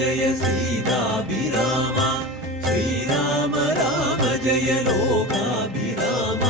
ജയ സീതാഭിരാമ. ശ്രീരാമ രാമ ജയ ലോകാഭിരാമ.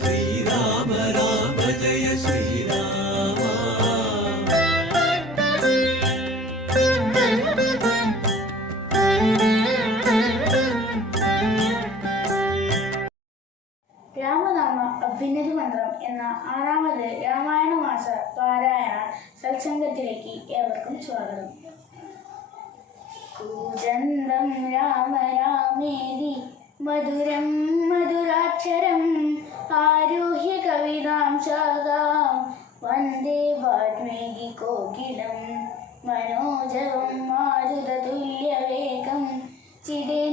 ശ്രീരാമ രാമ ജയ ശ്രീരാമ. രാമനാമ അഭ്യുന്നതി മന്ത്രം എന്ന ആറാമത് രാമായണ മാസ പാരായണ സത്സംഗത്തിലേക്ക് ഏവർക്കും സ്വാഗതം. കൂജന്തം രാമ രാമേരി മധുരം മധുരാക്ഷരം ആരോഹ്യ കവിതാം ശാഖാം വന്ദേ വാൽമീകി കോകിലം മനോജവം മാരുതതുല്യവേഗം ചിതേന്ദ്രിയം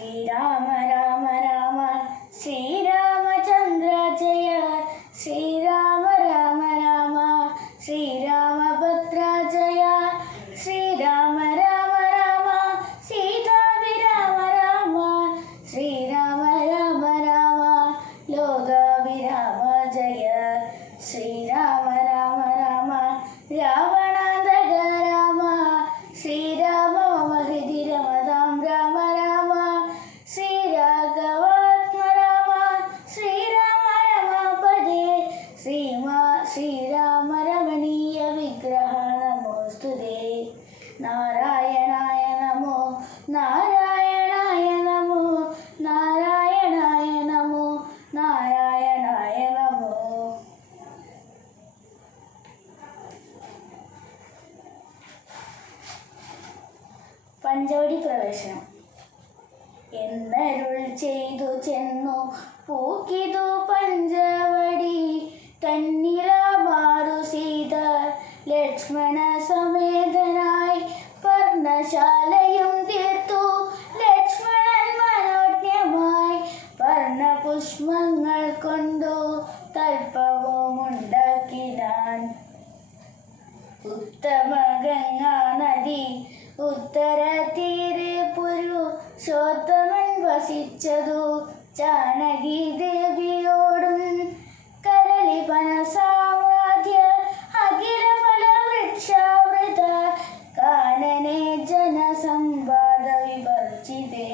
ശ്രീരാമ രാമ രാമ ശ്രീരാമചന്ദ്ര ജയ ശ്രീരാമ രാമ രാമ ശ്രീരാമഭദ്ര ജയ ശ്രീരാമ രാമ രാമ സീതാഭിരാമ രാമ ശ്രീരാമ രാമ രാമ ലോകാഭിരാമ ജയ ശ്രീരാമ രാമ രാമ രാവണാന്തക പഞ്ചവടി പ്രവേശനം. എന്നരുൾ ചെയ്തു ചെന്നു. പൂക്കിതു പഞ്ചവടി തന്നിലാമാറു സീത ലക്ഷ്മണ സമേതനായി പർണശാലയും തീർത്തു. ലക്ഷ്മണൻ മനോജ്ഞമായി പർണപുഷ്പങ്ങൾ കൊണ്ടു തൽപ്പവും ഉണ്ടാക്കിനാൻ ഉത്തമ ഗംഗാ നദി ഉത്തര തീരെ പുരുഷോത്തമൻ വസിച്ചതു. ജാനകി ദേവിയോടും കരളി സാമാധ്യ അഖില ഫല വൃക്ഷാവൃത കാനനെ ജനസംവാദ വിവർജിതേ.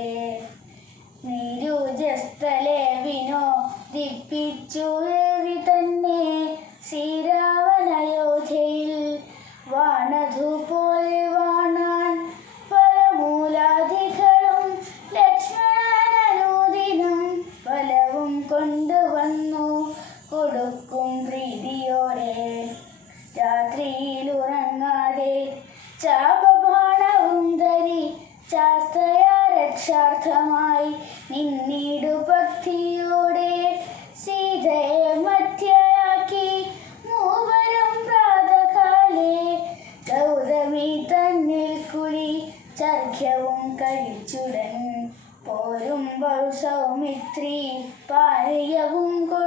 നിരുജസ്ഥലെ വിനോ ദിപ്പിച്ചു രവി തന്നെ ശ്രീരാമനയോധ്യയിൽ വാണധു പോലെ വാണാൻ രക്ഷാർത്ഥമായി നിന്നീടു ഭക്തിയോടെ സീതയെ മധ്യയാക്കി മൂവരും പ്രാതകാലേ ഗൗതമി തന്നിൽ കുളി ചർഖ്യവും കഴിച്ചുടൻ പോരുമ്പോൾ സൗമിത്രി പാനീയവും കൊടു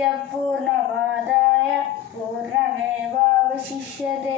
पूर्णमादाय पूर्णमेवावशिष्यते।